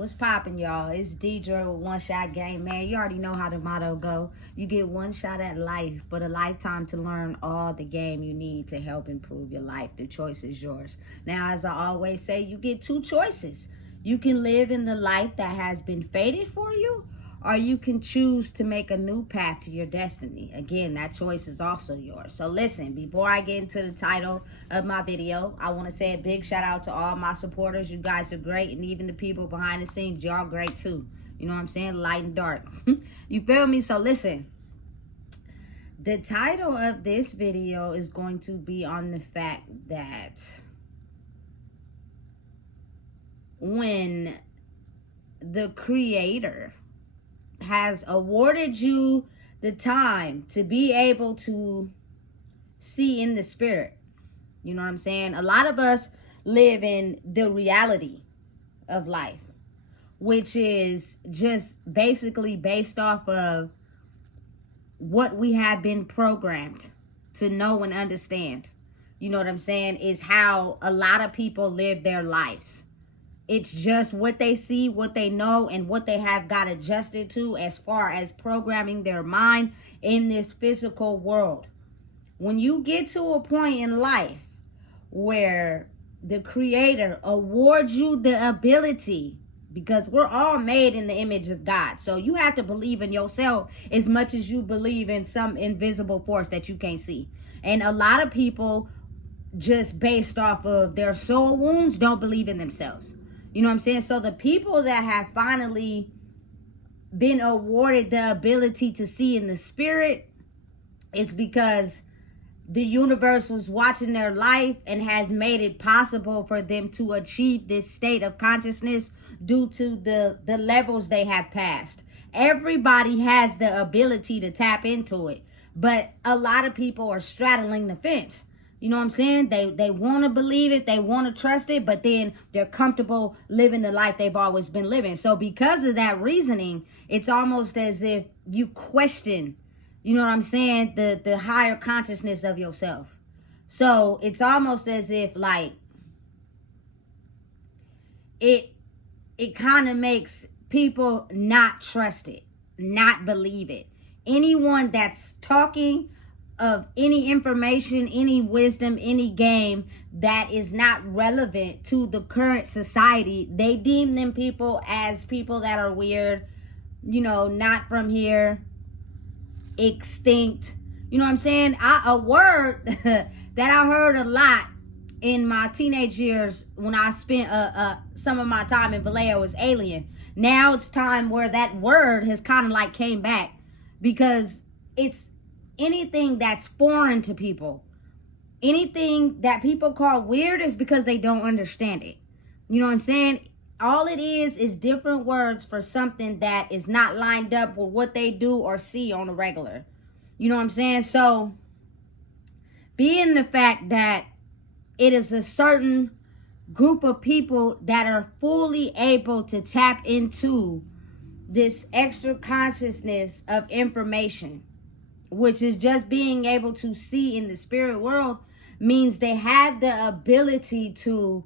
What's poppin', y'all? It's Deidre with One Shot Game. Man, you already know how the motto go. You get one shot at life, but a lifetime to learn all the game you need to help improve your life. The choice is yours. Now, as I always say, you get two choices. You can live in the life that has been fated for you, or you can choose to make a new path to your destiny. Again, that choice is also yours. So listen, before I get into the title of my video, I want to say a big shout out to all my supporters. You guys are great, and even the people behind the scenes, y'all great too. You know what I'm saying? Light and dark. You feel me? So listen, the title of this video is going to be on the fact that when the Creator has awarded you the time to be able to see in the spirit. You know what I'm saying? A lot of us live in the reality of life, which is just basically based off of what we have been programmed to know and understand. You know what I'm saying? Is how a lot of people live their lives. It's just what they see, what they know, and what they have got adjusted to as far as programming their mind in this physical world. When you get to a point in life where the Creator awards you the ability, because we're all made in the image of God, so you have to believe in yourself as much as you believe in some invisible force that you can't see. And a lot of people, just based off of their soul wounds, don't believe in themselves. You know what I'm saying? So the people that have finally been awarded the ability to see in the spirit, it's because the universe was watching their life and has made it possible for them to achieve this state of consciousness due to the levels they have passed. Everybody has the ability to tap into it, but a lot of people are straddling the fence. You know what I'm saying? They want to believe it. They want to trust it. But then they're comfortable living the life they've always been living. So because of that reasoning, it's almost as if you question, you know what I'm saying, the higher consciousness of yourself. So it's almost as if like it kind of makes people not trust it, not believe it. Anyone that's talking of any information, any wisdom, any game that is not relevant to the current society, they deem them people as people that are weird, you know, not from here, extinct. You know what I'm saying? A word that I heard a lot in my teenage years when I spent some of my time in Vallejo was alien. Now it's time where that word has kind of like came back, because it's anything that's foreign to people, anything that people call weird, is because they don't understand it. You know what I'm saying? All it is different words for something that is not lined up with what they do or see on a regular. You know what I'm saying? So, being the fact that it is a certain group of people that are fully able to tap into this extra consciousness of information, which is just being able to see in the spirit world, means they have the ability to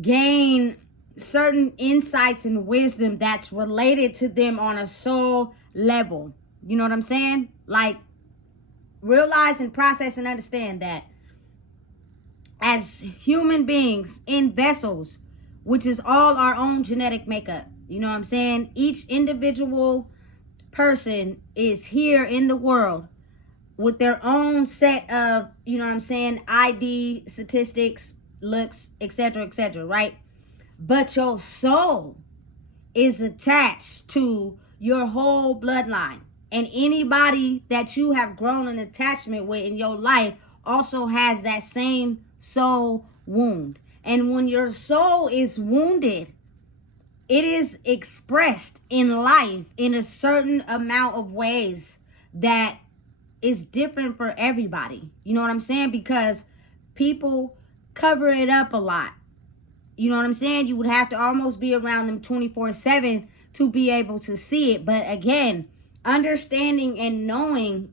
gain certain insights and wisdom that's related to them on a soul level. You know what I'm saying? Like, realize and process and understand that as human beings in vessels, which is all our own genetic makeup, you know what I'm saying? Each individual person is here in the world with their own set of, you know what I'm saying, ID, statistics, looks, etc., right? But your soul is attached to your whole bloodline, and anybody that you have grown an attachment with in your life also has that same soul wound. And when your soul is wounded, it is expressed in life in a certain amount of ways that is different for everybody. You know what I'm saying? Because people cover it up a lot. You know what I'm saying? You would have to almost be around them 24/7 to be able to see it. But again, understanding and knowing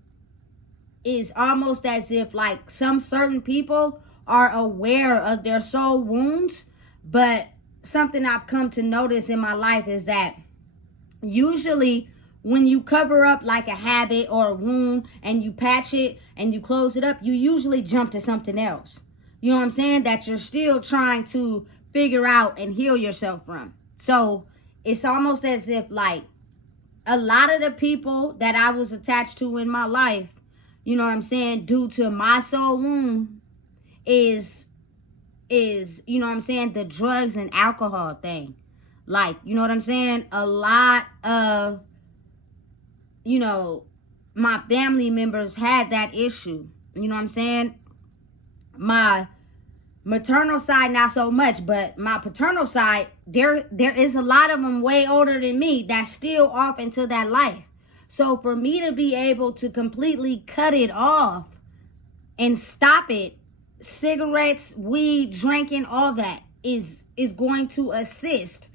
is almost as if like some certain people are aware of their soul wounds, but something I've come to notice in my life is that usually when you cover up like a habit or a wound and you patch it and you close it up, you usually jump to something else. You know what I'm saying? That you're still trying to figure out and heal yourself from. So it's almost as if like a lot of the people that I was attached to in my life, you know what I'm saying, due to my soul wound is you know what I'm saying, the drugs and alcohol thing. Like, you know what I'm saying? A lot of, you know, my family members had that issue. You know what I'm saying? My maternal side, not so much, but my paternal side, there is a lot of them way older than me that's still off into that life. So for me to be able to completely cut it off and stop it, cigarettes, weed, drinking, all that is going to assist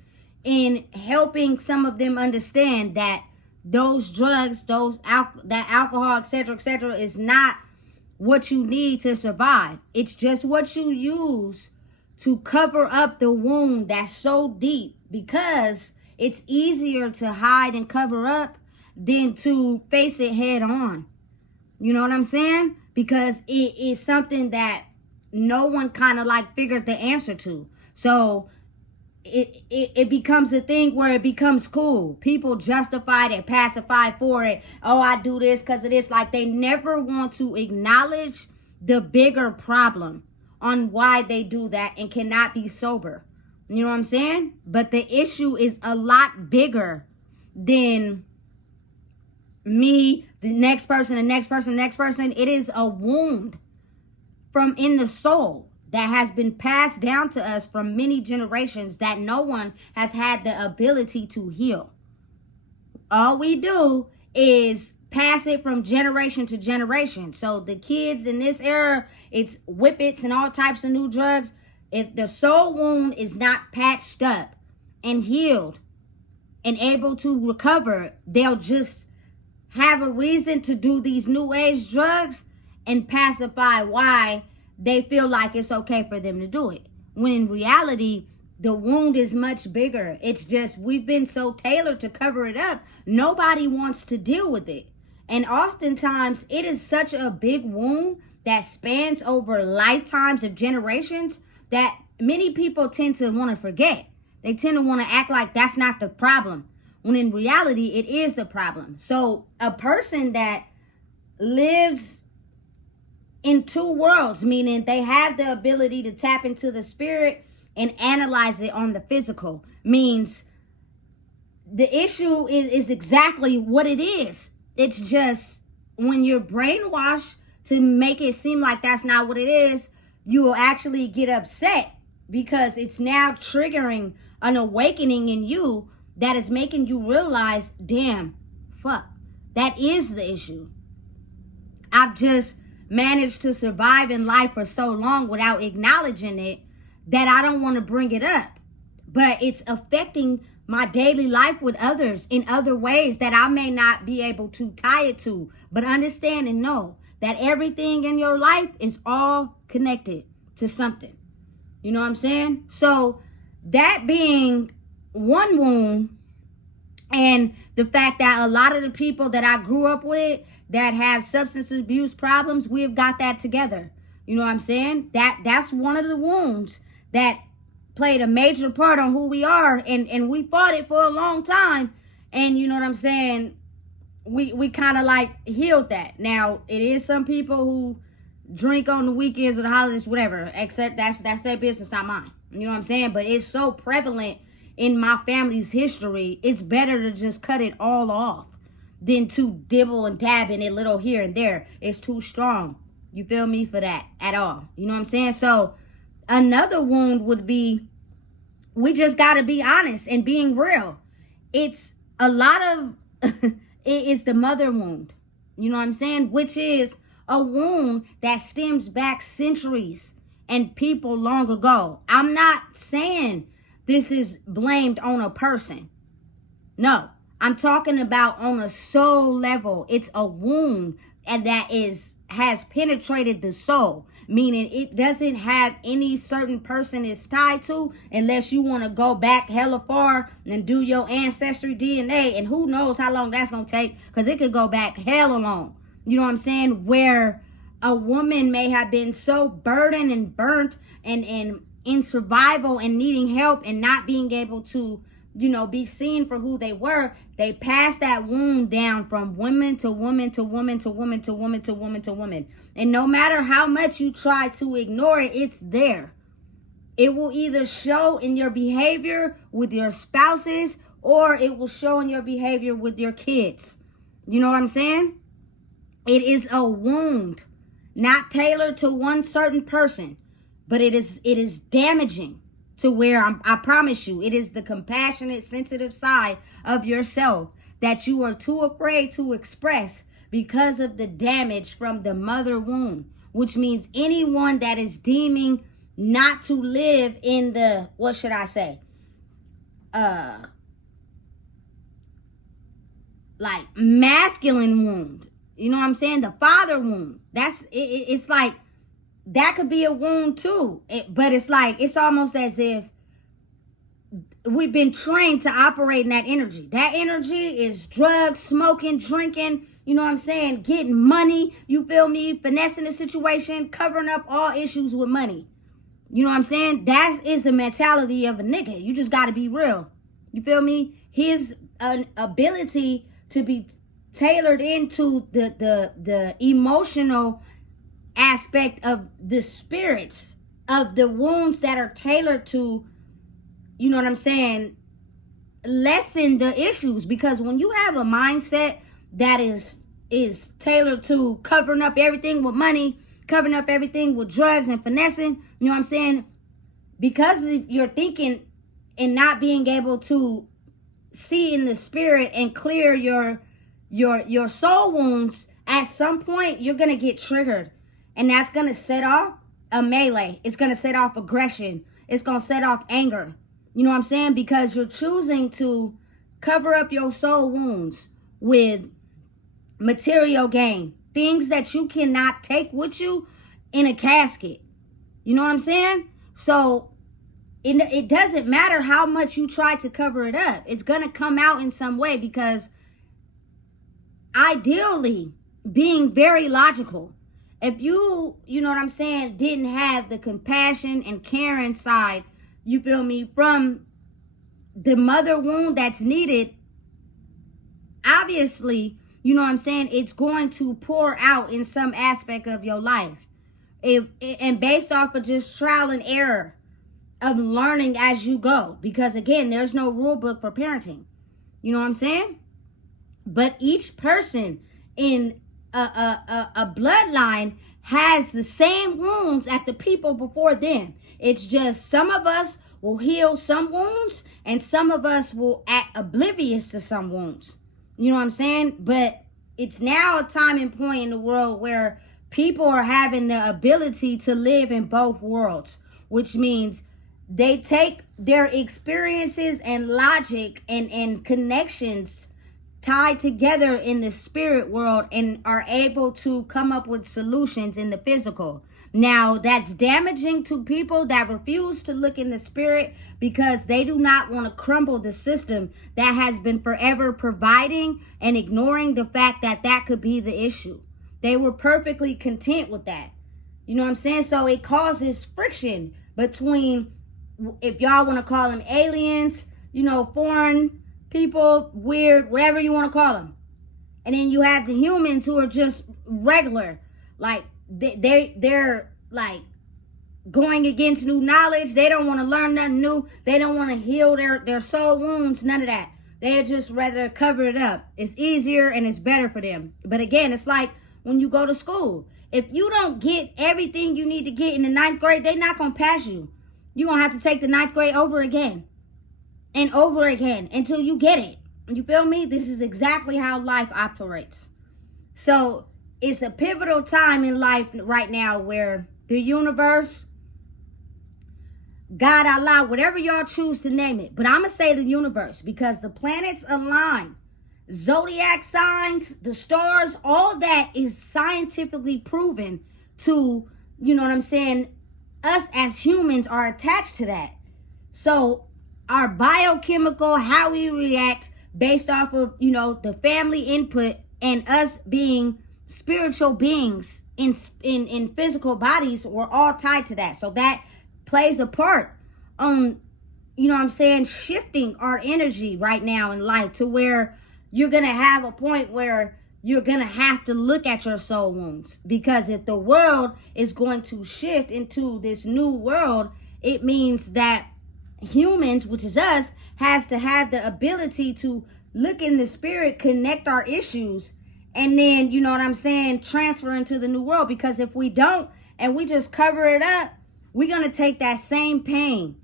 in helping some of them understand that those drugs, that alcohol, etc., is not what you need to survive. It's just what you use to cover up the wound that's so deep, because it's easier to hide and cover up than to face it head on. You know what I'm saying? Because it is something that no one kind of like figured the answer to. So it becomes a thing where it becomes cool. People justify it, pacify for it. Oh, I do this because of this. Like, they never want to acknowledge the bigger problem on why they do that and cannot be sober. You know what I'm saying? But the issue is a lot bigger than me, the next person, the next person, the next person. It is a wound from in the soul that has been passed down to us from many generations that no one has had the ability to heal. All we do is pass it from generation to generation. So the kids in this era, it's whippets and all types of new drugs. If the soul wound is not patched up and healed and able to recover, they'll just have a reason to do these new age drugs and pacify why they feel like it's okay for them to do it. When in reality, the wound is much bigger. It's just we've been so tailored to cover it up. Nobody wants to deal with it. And oftentimes it is such a big wound that spans over lifetimes of generations that many people tend to want to forget. They tend to want to act like that's not the problem, when in reality it is the problem. So a person that lives in two worlds, meaning they have the ability to tap into the spirit and analyze it on the physical, means the issue is exactly what it is. It's just when you're brainwashed to make it seem like that's not what it is, you will actually get upset because it's now triggering an awakening in you that is making you realize, damn, fuck, that is the issue. I've just managed to survive in life for so long without acknowledging it that I don't want to bring it up. But it's affecting my daily life with others in other ways that I may not be able to tie it to. But understand and know that everything in your life is all connected to something. You know what I'm saying? So that being one wound, and the fact that a lot of the people that I grew up with that have substance abuse problems, we've got that together. You know what I'm saying? That's one of the wounds that played a major part on who we are, and we fought it for a long time. And you know what I'm saying? We kind of like healed that. Now, it is some people who drink on the weekends or the holidays, whatever, except that's their business, not mine. You know what I'm saying? But it's so prevalent in my family's history, it's better to just cut it all off than to dibble and dab in it little here and there. It's too strong. You feel me? For that at all. You know what I'm saying? So another wound would be, we just got to be honest and being real. It's a lot of, it is the mother wound. You know what I'm saying? Which is a wound that stems back centuries and people long ago. I'm not saying this is blamed on a person. No, I'm talking about on a soul level. It's a wound and that is has penetrated the soul, meaning it doesn't have any certain person it's tied to, unless you want to go back hella far and do your ancestry DNA, and who knows how long that's going to take, because it could go back hella long. You know what I'm saying? Where a woman may have been so burdened and burnt and in survival and needing help and not being able to, you know, be seen for who they were. They passed that wound down from woman to woman to woman to woman to woman to woman to woman. And no matter how much you try to ignore it, it's there. It will either show in your behavior with your spouses, or it will show in your behavior with your kids. You know what I'm saying? It is a wound, not tailored to one certain person, but it is damaging to where I promise you, it is the compassionate, sensitive side of yourself that you are too afraid to express because of the damage from the mother wound, which means anyone that is deeming not to live in the, what should I say? Like masculine wound. You know what I'm saying? The father wound. It's like, that could be a wound too. But it's like, it's almost as if we've been trained to operate in that energy. That energy is drugs, smoking, drinking, you know what I'm saying? Getting money, you feel me? Finessing the situation, covering up all issues with money. You know what I'm saying? That is the mentality of a nigga. You just got to be real. You feel me? His ability to be tailored into the emotional aspect of the spirits of the wounds that are tailored to, you know what I'm saying, lessen the issues. Because when you have a mindset that is tailored to covering up everything with money, covering up everything with drugs and finessing, you know what I'm saying, because you're thinking and not being able to see in the spirit and clear your soul wounds, at some point you're gonna get triggered. And that's going to set off a melee. It's going to set off aggression. It's going to set off anger. You know what I'm saying? Because you're choosing to cover up your soul wounds with material gain. Things that you cannot take with you in a casket. You know what I'm saying? So it doesn't matter how much you try to cover it up. It's going to come out in some way, because ideally, being very logical, if you know what I'm saying, didn't have the compassion and caring side, you feel me, from the mother wound that's needed, obviously, you know what I'm saying, it's going to pour out in some aspect of your life. And based off of just trial and error of learning as you go. Because again, there's no rule book for parenting. You know what I'm saying? But each person in a bloodline has the same wounds as the people before them. It's just some of us will heal some wounds and some of us will act oblivious to some wounds. You know what I'm saying? But it's now a time and point in the world where people are having the ability to live in both worlds, which means they take their experiences and logic and connections tied together in the spirit world and are able to come up with solutions in the physical. Now, that's damaging to people that refuse to look in the spirit, because they do not want to crumble the system that has been forever providing and ignoring the fact that that could be the issue. They were perfectly content with that. You know what I'm saying? So it causes friction between, if y'all want to call them aliens, you know, foreign people, weird, whatever you want to call them. And then you have the humans who are just regular. Like, they're like going against new knowledge. They don't want to learn nothing new. They don't want to heal their soul wounds, none of that. They'd just rather cover it up. It's easier and it's better for them. But again, it's like when you go to school. If you don't get everything you need to get in the 9th grade, they're not going to pass you. You're going to have to take the 9th grade over again and over again until you get it. You feel me? This is exactly how life operates. So it's a pivotal time in life right now where the universe, God, Allah, whatever y'all choose to name it, but I'm going to say the universe, because the planets align zodiac signs, the stars, all that is scientifically proven to, you know what I'm saying, us as humans are attached to that. So our biochemical, how we react based off of, you know, the family input and us being spiritual beings in physical bodies, we're all tied to that. So that plays a part on, you know what I'm saying, shifting our energy right now in life to where you're going to have a point where you're going to have to look at your soul wounds. Because if the world is going to shift into this new world, it means that humans, which is us, has to have the ability to look in the spirit, connect our issues, and then, you know what I'm saying, transfer into the new world. Because if we don't and we just cover it up, we're going to take that same pain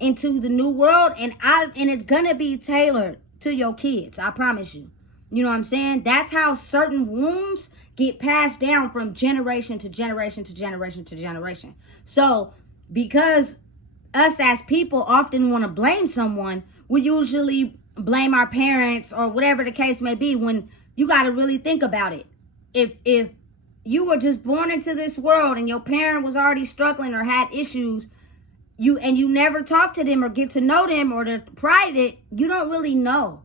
into the new world, and it's going to be tailored to your kids. I promise you. You know what I'm saying? That's how certain wounds get passed down from generation to generation to generation to generation. So because us as people often want to blame someone, we usually blame our parents or whatever the case may be, when you got to really think about it. If you were just born into this world and your parent was already struggling or had issues, you never talk to them or get to know them, or they're private, you don't really know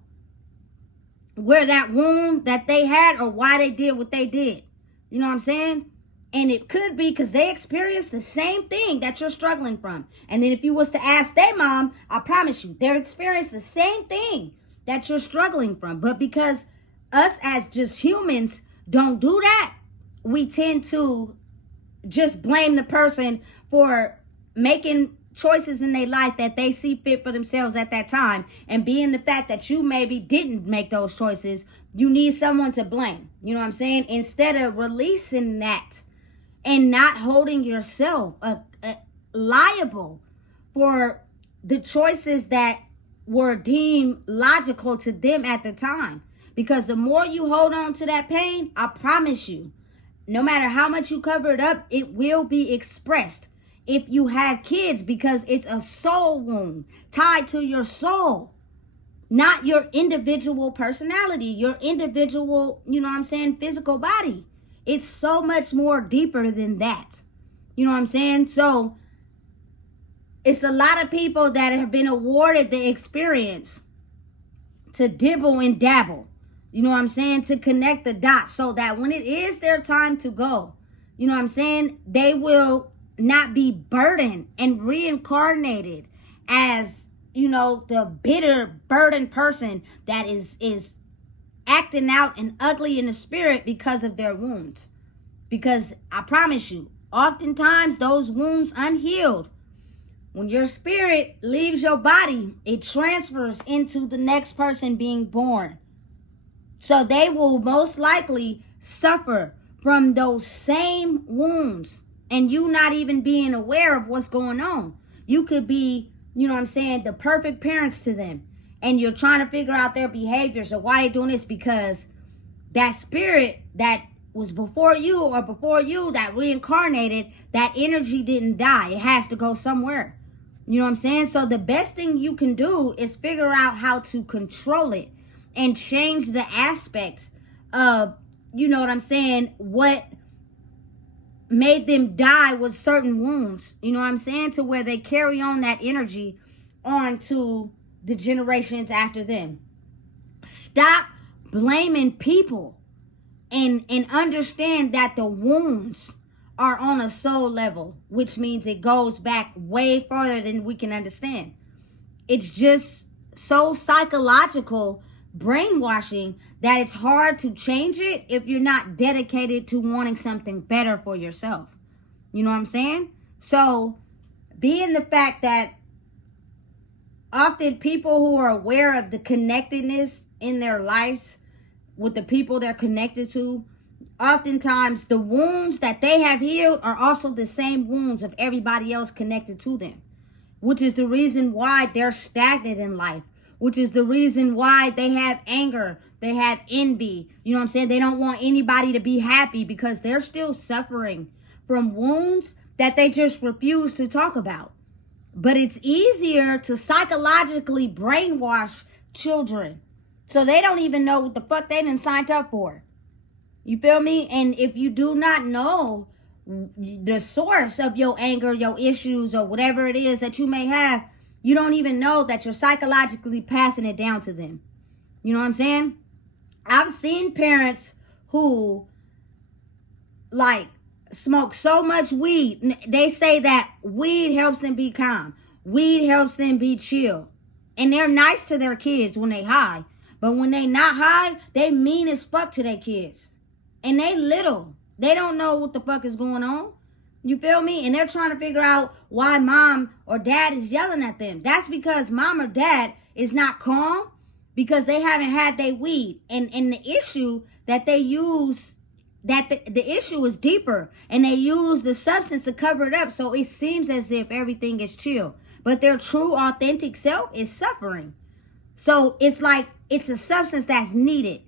where that wound that they had or why they did what they did. You know what I'm saying? And it could be because they experienced the same thing that you're struggling from. And then if you was to ask their mom, I promise you, they're experiencing the same thing that you're struggling from. But because us as just humans don't do that, we tend to just blame the person for making choices in their life that they see fit for themselves at that time. And being the fact that you maybe didn't make those choices, you need someone to blame. You know what I'm saying? Instead of releasing that and not holding yourself liable for the choices that were deemed logical to them at the time. Because the more you hold on to that pain, I promise you, no matter how much you cover it up, it will be expressed if you have kids, because it's a soul wound tied to your soul, not your individual personality, your individual, you know what I'm saying, physical body. It's so much more deeper than that. You know what I'm saying? So it's a lot of people that have been awarded the experience to dibble and dabble. You know what I'm saying? To connect the dots so that when it is their time to go, you know what I'm saying, they will not be burdened and reincarnated as, you know, the bitter, burdened person that is acting out and ugly in the spirit because of their wounds. Because I promise you, oftentimes those wounds unhealed, when your spirit leaves your body, it transfers into the next person being born. So they will most likely suffer from those same wounds, and you not even being aware of what's going on. You could be, you know what I'm saying, the perfect parents to them, and you're trying to figure out their behaviors or why they're doing this, because that spirit that was before you or before you that reincarnated, that energy didn't die. It has to go somewhere. You know what I'm saying? So the best thing you can do is figure out how to control it and change the aspects of, you know what I'm saying, what made them die with certain wounds, you know what I'm saying, to where they carry on that energy on to the generations after them. Stop blaming people and understand that the wounds are on a soul level, which means it goes back way farther than we can understand. It's just so psychological brainwashing that it's hard to change it if you're not dedicated to wanting something better for yourself. You know what I'm saying? So being the fact that often people who are aware of the connectedness in their lives with the people they're connected to, oftentimes the wounds that they have healed are also the same wounds of everybody else connected to them, which is the reason why they're stagnant in life, which is the reason why they have anger, they have envy. You know what I'm saying? They don't want anybody to be happy because they're still suffering from wounds that they just refuse to talk about. But it's easier to psychologically brainwash children So they don't even know what the fuck they done signed up for. You feel me? And if you do not know the source of your anger, your issues, or whatever it is that you may have, you don't even know that you're psychologically passing it down to them. You know what I'm saying? I've seen parents who like smoke so much weed. They say that weed helps them be calm. Weed helps them be chill. And they're nice to their kids when they high. But when they not high, they mean as fuck to their kids. And they little. They don't know what the fuck is going on. You feel me? And they're trying to figure out why mom or dad is yelling at them. That's because mom or dad is not calm because they haven't had their weed. And the issue that they use, that the issue is deeper. And they use the substance to cover it up. So it seems as if everything is chill. But their true, authentic self is suffering. So it's like it's a substance that's needed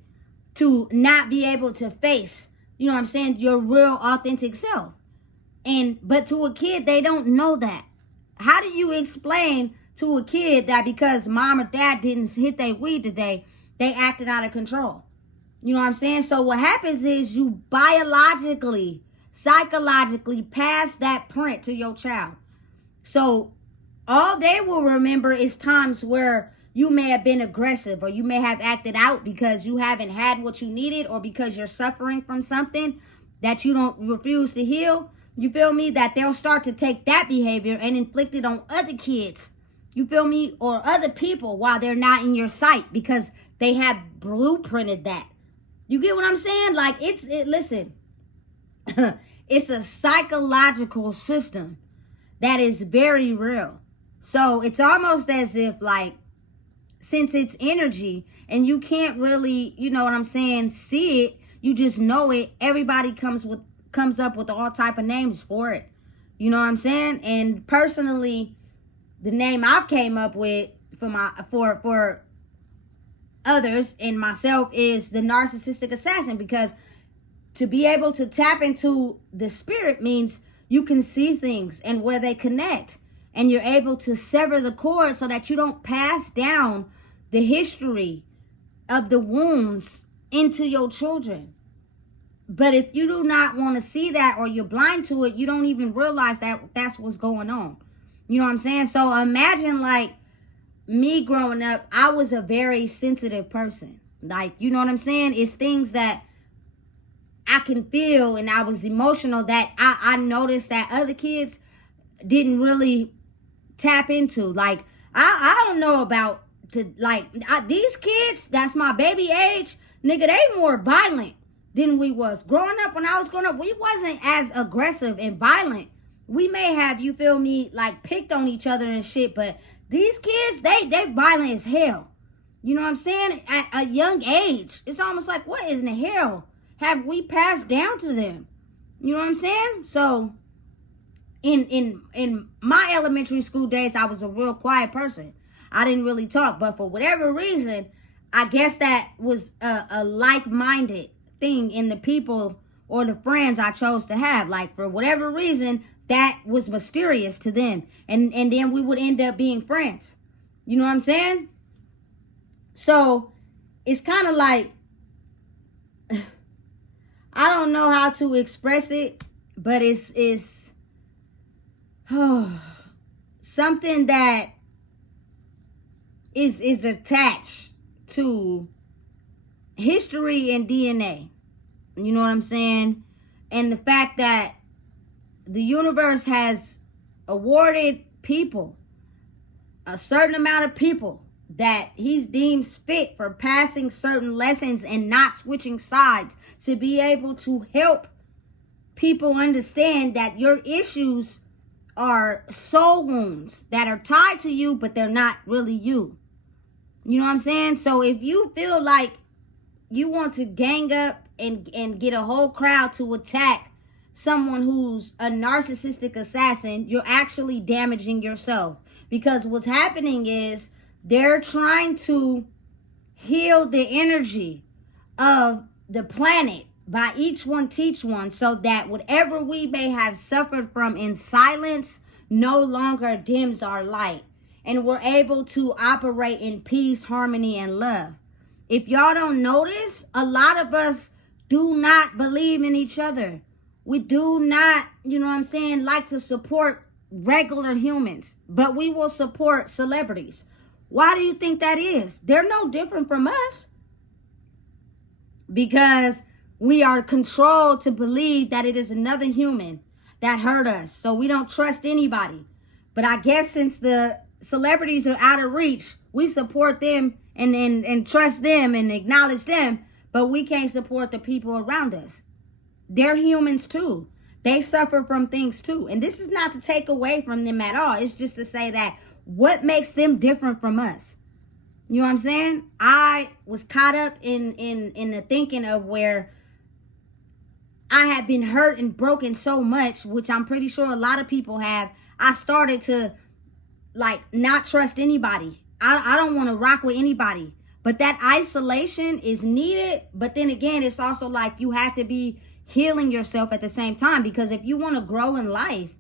to not be able to face, you know what I'm saying, your real, authentic self. But to a kid, they don't know that. How do you explain to a kid that because mom or dad didn't hit their weed today, they acted out of control? You know what I'm saying? So what happens is you biologically, psychologically pass that print to your child. So all they will remember is times where you may have been aggressive or you may have acted out because you haven't had what you needed or because you're suffering from something that you don't refuse to heal. You feel me? That they'll start to take that behavior and inflict it on other kids. You feel me? Or other people while they're not in your sight because they have blueprinted that. You get what I'm saying? Like listen, it's a psychological system that is very real. So it's almost as if like, since it's energy and you can't really, you know what I'm saying, see it, you just know it. Everybody comes up with all type of names for it. You know what I'm saying? And personally, the name I've came up with for others and myself is the narcissistic assassin, because to be able to tap into the spirit means you can see things and where they connect. And you're able to sever the cord so that you don't pass down the history of the wounds into your children. But if you do not want to see that or you're blind to it, you don't even realize that that's what's going on. You know what I'm saying? So imagine like me growing up, I was a very sensitive person. Like, you know what I'm saying? It's things that I can feel, and I was emotional that I noticed that other kids didn't really tap into. Like I don't know about these kids that's my baby age, nigga, they more violent than we was growing up. When I was growing up, we wasn't as aggressive and violent. We may have, you feel me, like picked on each other and shit, but these kids, they violent as hell. You know what I'm saying? At a young age, it's almost like, what in the hell have we passed down to them? You know what I'm saying? So in my elementary school days, I was a real quiet person. I didn't really talk, but for whatever reason, I guess that was a like-minded thing in the people or the friends I chose to have. Like, for whatever reason, that was mysterious to them. And then we would end up being friends. You know what I'm saying? So it's kind of like, I don't know how to express it, but it's something that is attached to history and DNA. You know what I'm saying? And the fact that the universe has awarded people, a certain amount of people, that he's deemed fit for passing certain lessons and not switching sides, to be able to help people understand that your issues are soul wounds that are tied to you, but they're not really you. You know what I'm saying? So if you feel like you want to gang up and get a whole crowd to attack someone who's a narcissistic assassin, you're actually damaging yourself. Because what's happening is they're trying to heal the energy of the planet by each one teach one, so that whatever we may have suffered from in silence no longer dims our light, and we're able to operate in peace, harmony, and love. If y'all don't notice, a lot of us do not believe in each other. We do not, like to support regular humans, but we will support celebrities. Why do you think that is? They're no different from us. Because we are controlled to believe that it is another human that hurt us. So we don't trust anybody. But I guess since the celebrities are out of reach, we support them and trust them and acknowledge them, but we can't support the people around us. They're humans too. They suffer from things too. And this is not to take away from them at all. It's just to say that what makes them different from us? You know what I'm saying? I was caught up in the thinking of where I had been hurt and broken so much, which I'm pretty sure a lot of people have. I started to not trust anybody. I don't want to rock with anybody. But that isolation is needed. But then again, it's also like you have to be healing yourself at the same time. Because if you want to grow in life,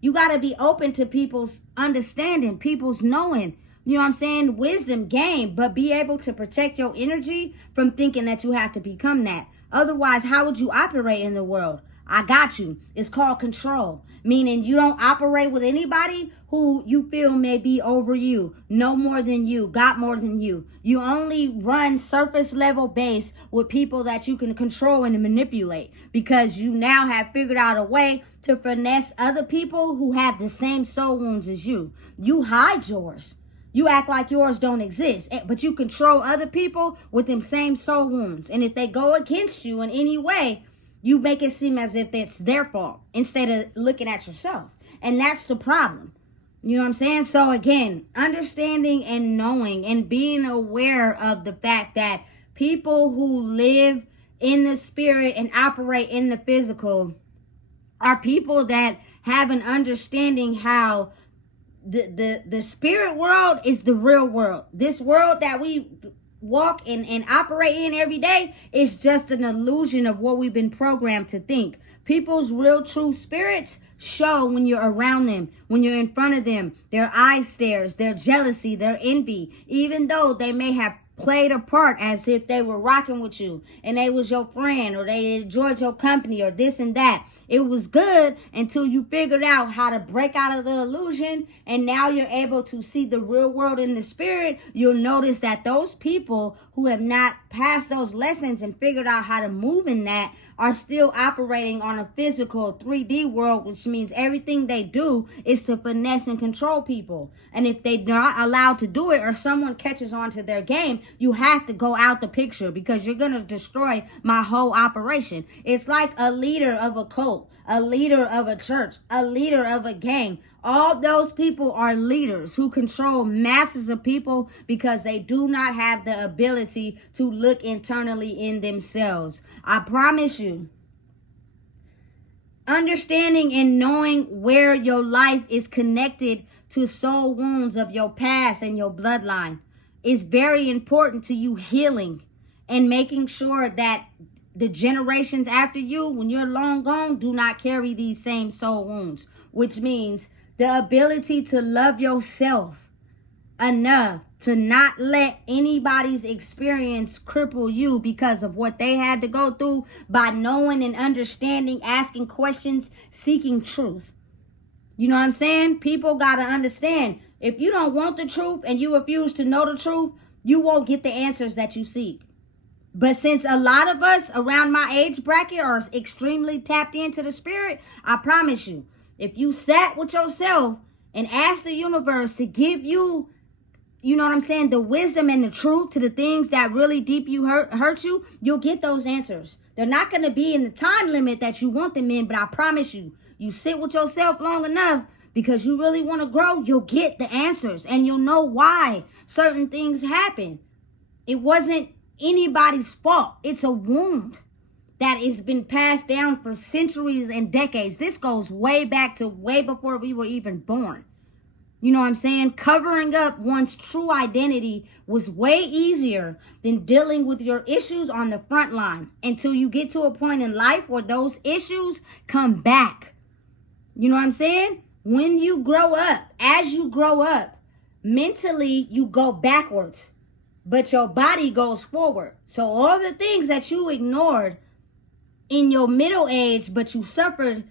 you got to be open to people's understanding, people's knowing. You know what I'm saying? Wisdom, game, but be able to protect your energy from thinking that you have to become that. Otherwise, how would you operate in the world? I got you. It's called control, meaning you don't operate with anybody who you feel may be over you, know more than you, got more than you. You only run surface level base with people that you can control and manipulate because you now have figured out a way to finesse other people who have the same soul wounds as you. You hide yours. You act like yours don't exist, but you control other people with them same soul wounds. And if they go against you in any way, you make it seem as if it's their fault instead of looking at yourself. And that's the problem. You know what I'm saying? So again, understanding and knowing and being aware of the fact that people who live in the spirit and operate in the physical are people that have an understanding how the spirit world is the real world. This world that we walk and operate in every day is just an illusion of what we've been programmed to think. People's real true spirits show when you're around them, when you're in front of them, their eye stares, their jealousy, their envy, even though they may have played a part as if they were rocking with you and they was your friend or they enjoyed your company or this and that. It was good until you figured out how to break out of the illusion, and now you're able to see the real world in the spirit. You'll notice that those people who have not passed those lessons and figured out how to move in that are still operating on a physical 3D world, which means everything they do is to finesse and control people. And if they're not allowed to do it or someone catches on to their game, you have to go out the picture because you're going to destroy my whole operation. It's like a leader of a cult, a leader of a church, a leader of a gang. All those people are leaders who control masses of people because they do not have the ability to look internally in themselves. I promise you, understanding and knowing where your life is connected to soul wounds of your past and your bloodline is very important to you healing and making sure that the generations after you, when you're long gone, do not carry these same soul wounds, which means the ability to love yourself enough to not let anybody's experience cripple you because of what they had to go through, by knowing and understanding, asking questions, seeking truth. You know what I'm saying? People got to understand, if you don't want the truth and you refuse to know the truth, you won't get the answers that you seek. But since a lot of us around my age bracket are extremely tapped into the spirit, I promise you, if you sat with yourself and asked the universe to give you, you know what I'm saying, the wisdom and the truth to the things that really deep you hurt you, you'll get those answers. They're not going to be in the time limit that you want them in, but I promise you, you sit with yourself long enough because you really want to grow, you'll get the answers and you'll know why certain things happen. It wasn't anybody's fault. It's a wound that has been passed down for centuries and decades. This goes way back to way before we were even born. You know what I'm saying? Covering up one's true identity was way easier than dealing with your issues on the front line until you get to a point in life where those issues come back. You know what I'm saying? When you grow up, as you grow up, mentally you go backwards. but your body goes forward. So all the things that you ignored in your middle age, but you suffered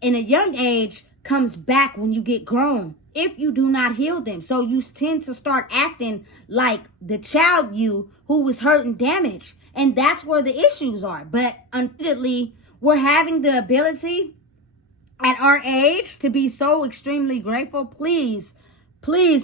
in a young age, comes back when you get grown if you do not heal them. So you tend to start acting like the child you who was hurt and damaged. And that's where the issues are. But unfortunately, we're having the ability at our age to be so extremely grateful. Please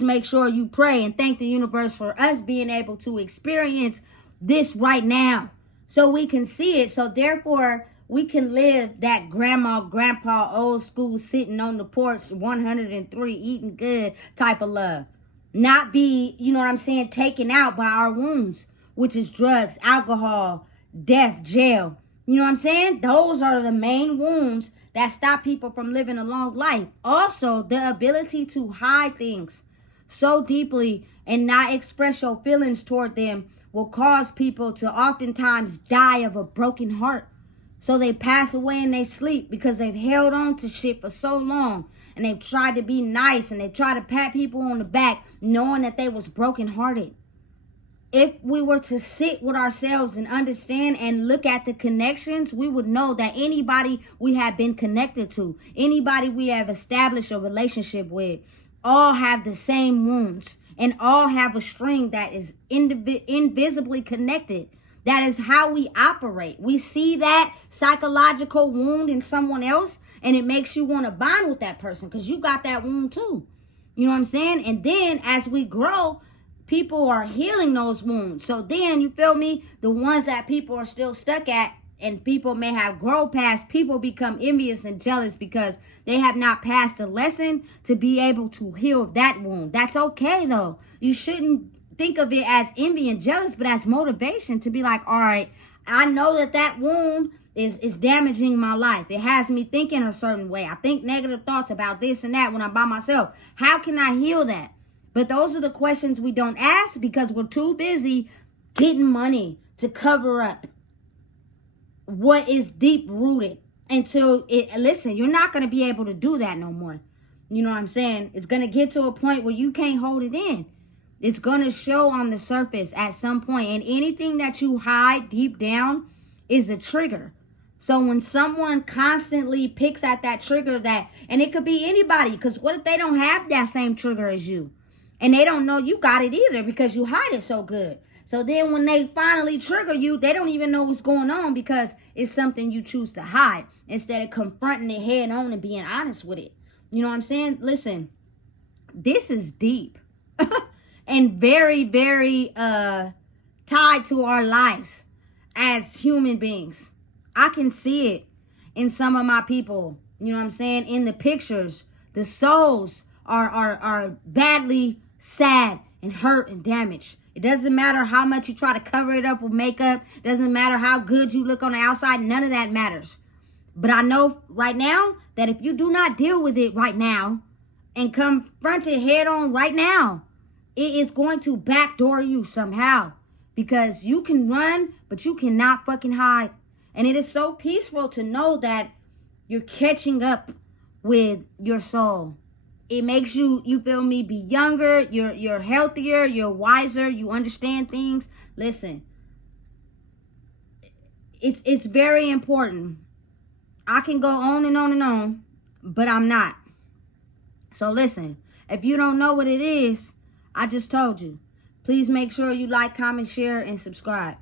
make sure you pray and thank the universe for us being able to experience this right now so we can see it. So therefore, we can live that grandma, grandpa, old school, sitting on the porch, 103, eating good type of love. Not be, you know what I'm saying, taken out by our wounds, which is drugs, alcohol, death, jail. You know what I'm saying? Those are the main wounds that stop people from living a long life. Also, the ability to hide things so deeply and not express your feelings toward them will cause people to oftentimes die of a broken heart. So they pass away in their sleep because they've held on to shit for so long. And they've tried to be nice and they've tried to pat people on the back knowing that they was brokenhearted. If we were to sit with ourselves and understand and look at the connections, we would know that anybody we have been connected to, anybody we have established a relationship with, all have the same wounds and all have a string that is invisibly connected. That is how we operate. We see that psychological wound in someone else and it makes you want to bond with that person because you got that wound too. You know what I'm saying? And then as we grow, people are healing those wounds. So then, you feel me? The ones that people are still stuck at and people may have grown past, people become envious and jealous because they have not passed the lesson to be able to heal that wound. That's okay though. You shouldn't think of it as envy and jealous, but as motivation to be like, all right, I know that wound is damaging my life. It has me thinking a certain way. I think negative thoughts about this and that when I'm by myself. How can I heal that? But those are the questions we don't ask because we're too busy getting money to cover up what is deep rooted until listen, you're not going to be able to do that no more. You know what I'm saying? It's going to get to a point where you can't hold it in. It's going to show on the surface at some point. And anything that you hide deep down is a trigger. So when someone constantly picks at that trigger and it could be anybody, because what if they don't have that same trigger as you? And they don't know you got it either because you hide it so good. So then when they finally trigger you, they don't even know what's going on because it's something you choose to hide instead of confronting it head on and being honest with it. You know what I'm saying? Listen, this is deep and very, very tied to our lives as human beings. I can see it in some of my people. You know what I'm saying? In the pictures, the souls are badly sad and hurt and damaged. It doesn't matter how much you try to cover it up with makeup. It doesn't matter how good you look on the outside. None of that matters. But I know right now that if you do not deal with it right now and confront it head on right now, it is going to backdoor you somehow. Because you can run, but you cannot fucking hide. And it is so peaceful to know that you're catching up with your soul. It makes you feel me, be younger, you're healthier, you're wiser, you understand things. Listen, it's very important. I can go on and on and on, but I'm not. So listen, if you don't know what it is, I just told you. Please make sure you like, comment, share, and subscribe.